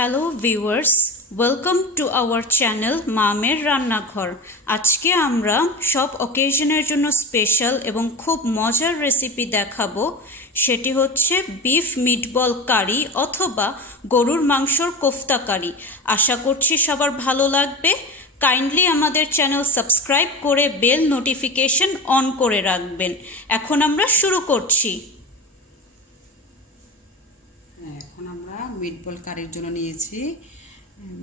Hello viewers, welcome to our channel মামের রান্নাঘর। আজকে আমরা সব অকেশনের জন্য স্পেশাল এবং খুব মজার রেসিপি দেখাবো। সেটি হচ্ছে বিফ মিটবল কারি অথবা গরুর মাংসর কোফতা কারি। আশা করছি সবার ভালো লাগবে। কাইন্ডলি আমাদের চ্যানেল সাবস্ক্রাইব করে বেল নোটিফিকেশন অন করে রাখবেন। এখন আমরা শুরু করছি। এখন আমরা মিটবল কারির জন্য নিয়েছি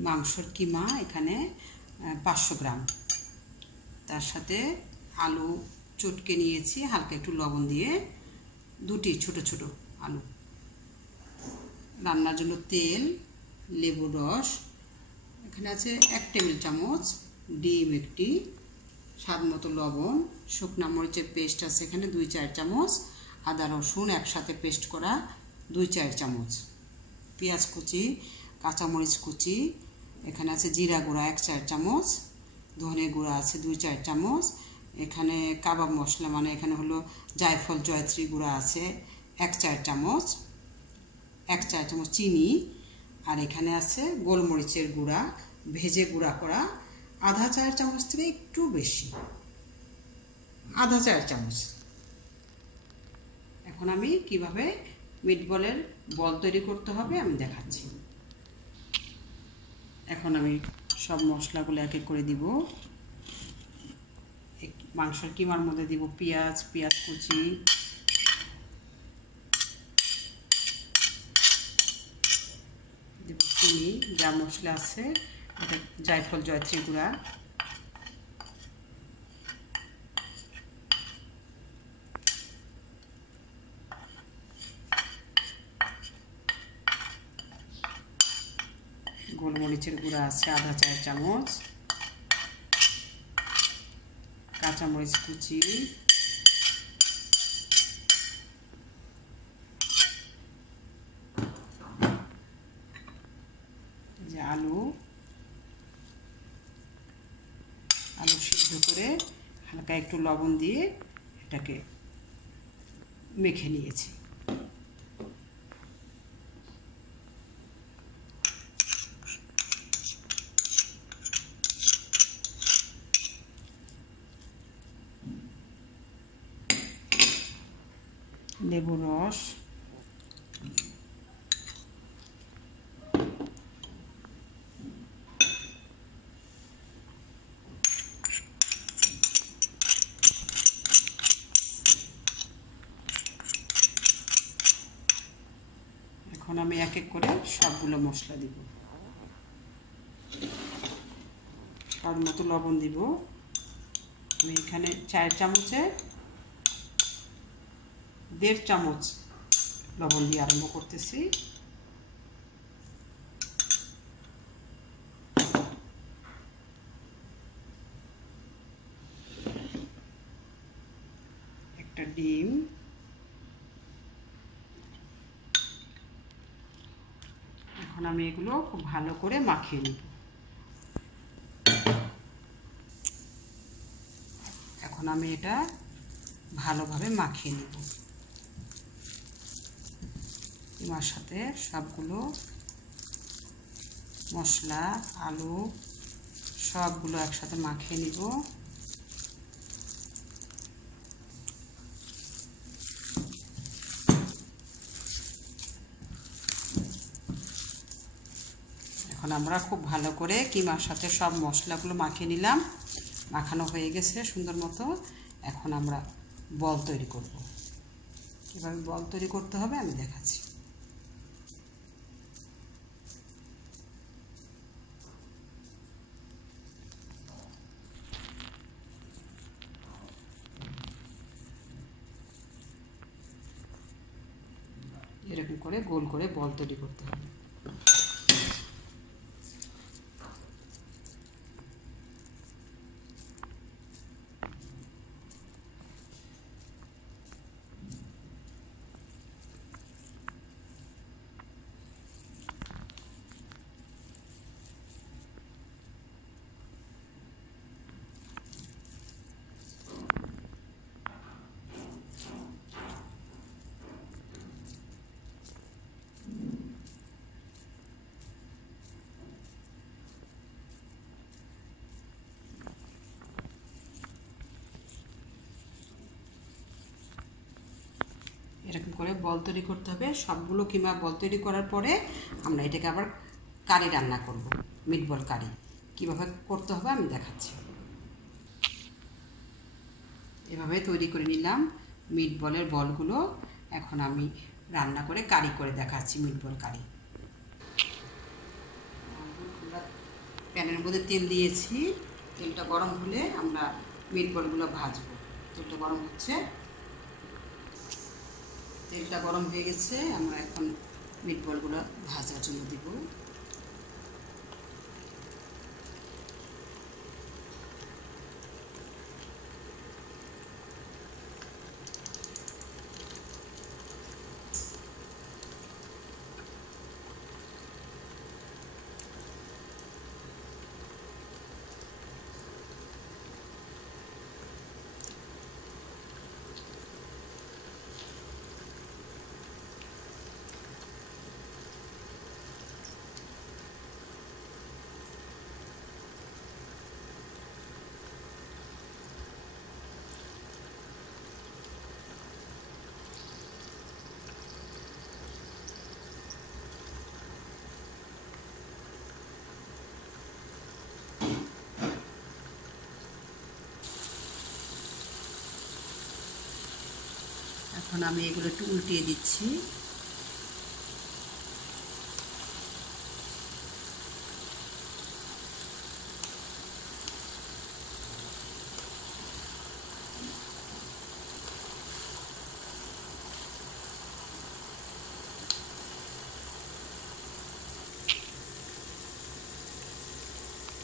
মাংসর কিমা, এখানে 500 গ্রাম। তার সাথে আলু চটকে নিয়েছি হালকা একটু লবণ দিয়ে, দুটি ছোট ছোট আলু, রান্নার জন্য তেল, লেবুর রস, এখানে আছে 1 টেবিল চামচ, ডিম একটি, স্বাদ মতো লবণ, শুকনা মরিচের পেস্ট আছে এখানে 2-4 চামচ, আদা রসুন একসাথে পেস্ট করা 2-4 চামচ, পেঁয়াজ কুচি, কাঁচামরিচ কুচি, এখানে আছে জিরা গুঁড়া 1-4 চামচ, ধনে গুঁড়া আছে 2-4 চামচ, এখানে কাবাব মশলা মানে এখানে হলো জায়ফল জয়ত্রী গুঁড়া আছে 1-4 চামচ, 1-4 চামচ চিনি, আর এখানে আছে গোলমরিচের গুঁড়া ভেজে গুঁড়া করা 1/2 চামচ থেকে একটু বেশি, 1/2 চামচ। এখন আমি কিভাবে মিটবলের বল তৈরি করতে হবে আমি দেখাচ্ছি। এখন আমি সব মশলাগুলো এক এক করে দিব। মাংসের কিমার মধ্যে দিব পেঁয়াজ কুচি, দেব চিনি, যা মশলা আছে এটা জায়ফল জয়ত্রী গুঁড়া, গোলমরিচের গুঁড়া আছে 1/2 চামচ, কাঁচামরিচ কুচি, যে আলু সিদ্ধ করে হালকা একটু লবণ দিয়ে এটাকে মেখে নিয়েছি। লেবুর রস, এখন আমি এক এক করে সবগুলো মশলা দিব। স্বাদ মতো লবণ দিব। আমি এখানে 4 চামচে 1.5 চামচ লবণ দিয়ে আরম্ভ করতেছি। একটা ডিম, এখন আমি এগুলো খুব ভালো করে মাখিয়ে নিব। এখন আমি এটা ভালোভাবে মাখিয়ে নিব। কিমার সাথে সবগুলো মশলা আলু সবগুলো একসাথে মাখিয়ে নিব। এখন আমরা খুব ভালো করে কিমার সাথে সব মশলাগুলো মাখিয়ে নিলাম। মাখানো হয়ে গেছে সুন্দর মতো। এখন আমরা বল তৈরি করব। কীভাবে বল তৈরি করতে হবে আমি দেখাচ্ছি। এরকম করে গোল করে বল তৈরি করতে হবে। এরকম করে বল তৈরি করতে হবে। সবগুলো কিমা বল তৈরি করার পরে আমরা এটাকে আবার কারি রান্না করব, মিটবল কারি। কীভাবে করতে হবে আমি দেখাচ্ছি। এভাবে তৈরি করে নিলাম মিটবলের বলগুলো। এখন আমি রান্না করে কারি করে দেখাচ্ছি মিটবল কারি। প্যানের মধ্যে তেল দিয়েছি, তেলটা গরম হলে আমরা মিটবলগুলো ভাজবো। তেলটা গরম হচ্ছে, তেলটা গরম হয়ে গেছে, আমরা এখন মিটবলগুলো ভাজার জন্য দিব। এখন আমি এগুলো একটু উল্টিয়ে দিচ্ছি।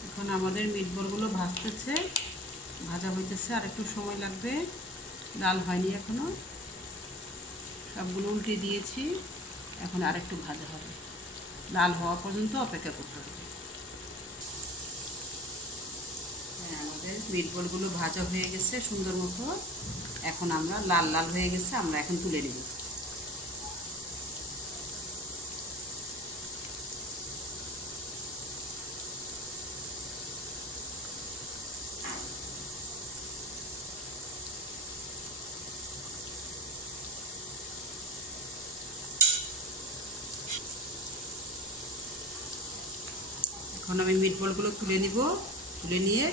এখন আমাদের মিটবলগুলো ভাজতেছে, ভাজা হইতেছে, আর একটু সময় লাগবে, লাল হয়নি এখনো। সবগুলো উল্টে দিয়েছি, এখন আর একটু ভাজা হবে, লাল হওয়া পর্যন্ত অপেক্ষা করতে হবে। হ্যাঁ, আমাদের মিটবলগুলো ভাজা হয়ে গেছে সুন্দর মতো। এখন আমরা লাল লাল হয়ে গেছে, আমরা এখন তুলে নেব। এখন আমি মিটবলগুলো তুলে নিব, তুলে নিয়ে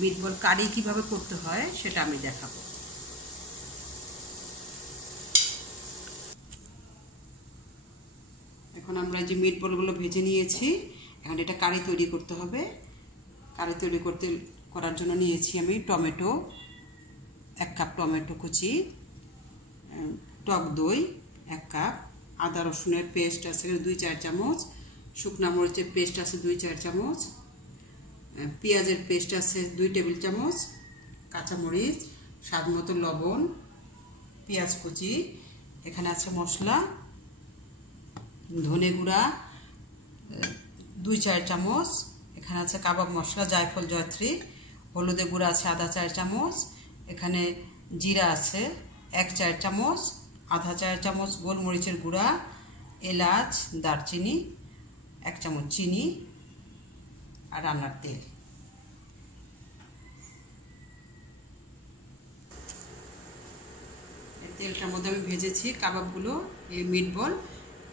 মিটবল কারি কিভাবে করতে হয় সেটা আমি দেখাবো। এখন আমরা যে মিটবলগুলো ভেজে নিয়েছি, এখন এটা কারি তৈরি করতে হবে। কারি তৈরি করার জন্য নিয়েছি আমি টমেটো, 1 কাপ টমেটো কুচি, টক দই 1 কাপ, আদা রসুনের পেস্ট আছে 2-4 চামচ, শুকনা মরিচের পেস্ট আছে 2-4 চামচ, পেঁয়াজের পেস্ট আছে 2 টেবিল চামচ, কাঁচামরিচ, স্বাদ মতো লবণ, পেঁয়াজ কুচি, এখানে আছে মশলা, ধনে গুঁড়া 2-4 চামচ, এখানে আছে কাবাব মশলা, জায়ফল, জয়ত্রী, হলুদের গুঁড়া আছে আধা 4 চামচ, এখানে জিরা আছে 1-4 চামচ, আধা 4 চামচ গোলমরিচের গুঁড়া, এলাচ, দারচিনি, 1 চামচ চিনি, আর রান্নার তেল। এই তেলটার মধ্যে আমি ভেজেছি কাবাবগুলো, এই মিটবল,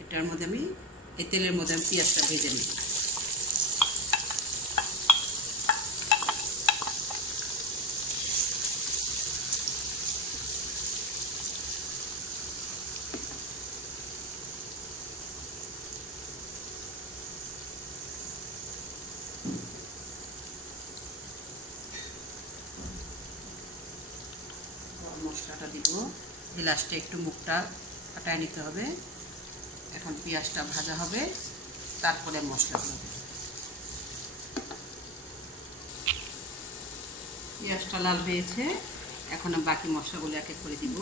এটার মধ্যে আমি এই তেলের মধ্যে আমি পেঁয়াজটা ভেজে নিই। মশলাটা দিব, লাস্টে একটু মুখটা ফাটায় নিতে হবে। এখন পেঁয়াজটা ভাজা হবে, তারপরে মশলাগুলো দেব। পেঁয়াজটা লাল হয়েছে, এখন বাকি মশলাগুলো এক এক করে দিব।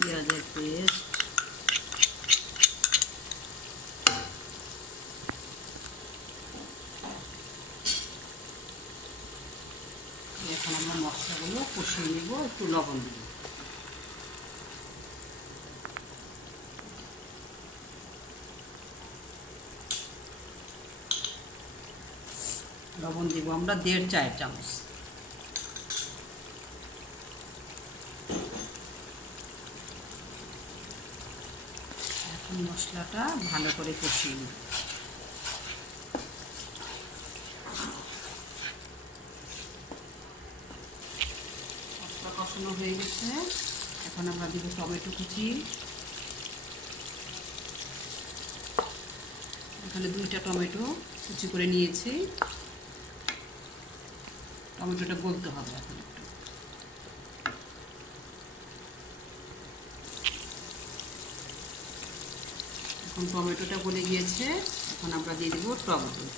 পেঁয়াজের পেস্ট, এখন আমরা মশলাগুলো কষিয়ে নেব, একটু লবণ দেব। লবণ দিব আমরা 1.5 চায়ের চামচ। এখন মশলাটা ভালো করে কষিয়ে নেব। মশলা কষানো হয়ে গেছে, এখন আমরা দিব টমেটো কুচি। এখানে 2টা টমেটো কুচি করে নিয়েছি। টমেটোটা গলতে হবে এখন একটু। এখন টমেটোটা গলে গিয়েছে, এখন আমরা দিয়ে দেব টক দই।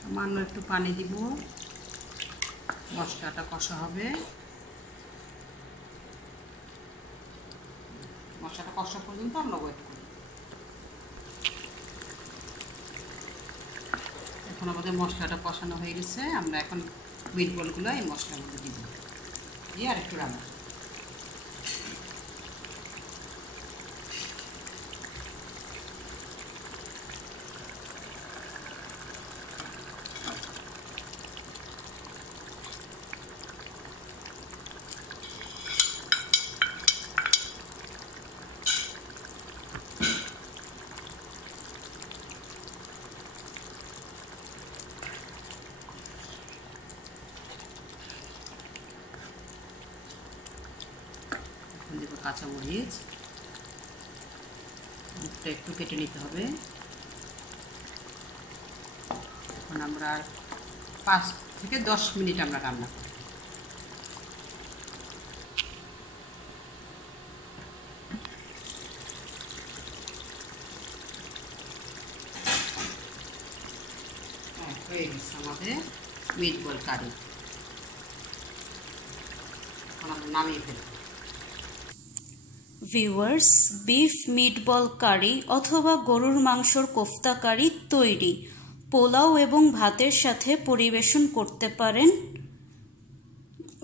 সামান্য একটু পানি দিব, মশলাটা কষা হবে। মশলাটা কষা পর্যন্ত আমরা ওয়েট করি। এখন আমাদের মশলাটা কষানো হয়ে গেছে, আমরা এখন মিটবলগুলো এই মশলার মধ্যে দিব, দিয়ে আর একটু রান্না। দেবো কাঁচামরিচ, মুখটা একটু কেটে নিতে হবে। এখন আমরা 5 থেকে 10 মিনিট আমরা রান্না করি। হয়ে গেছে আমাদের মিটবল কারি। এখন আমরা নামিয়ে ফেলব। ভিউয়ার্স, বিফ মিটবল কারি অথবা গরুর মাংসর কোফতা কারি তৈরি। পোলাও এবং ভাতের সাথে পরিবেশন করতে পারেন।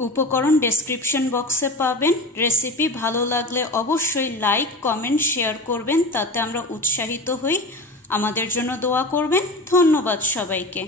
উপকরণ ডেসক্রিপশন বক্সে পাবেন। রেসিপি ভালো লাগলে অবশ্যই লাইক, কমেন্ট, শেয়ার করবেন, তাতে আমরা উৎসাহিত হই। আমাদের জন্য দোয়া করবেন। ধন্যবাদ সবাইকে।